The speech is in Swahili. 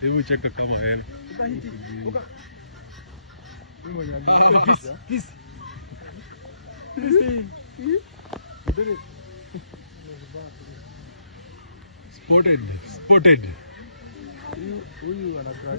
Hebu cheka kama wewe. Kiss. Spotted. Huyu anakaa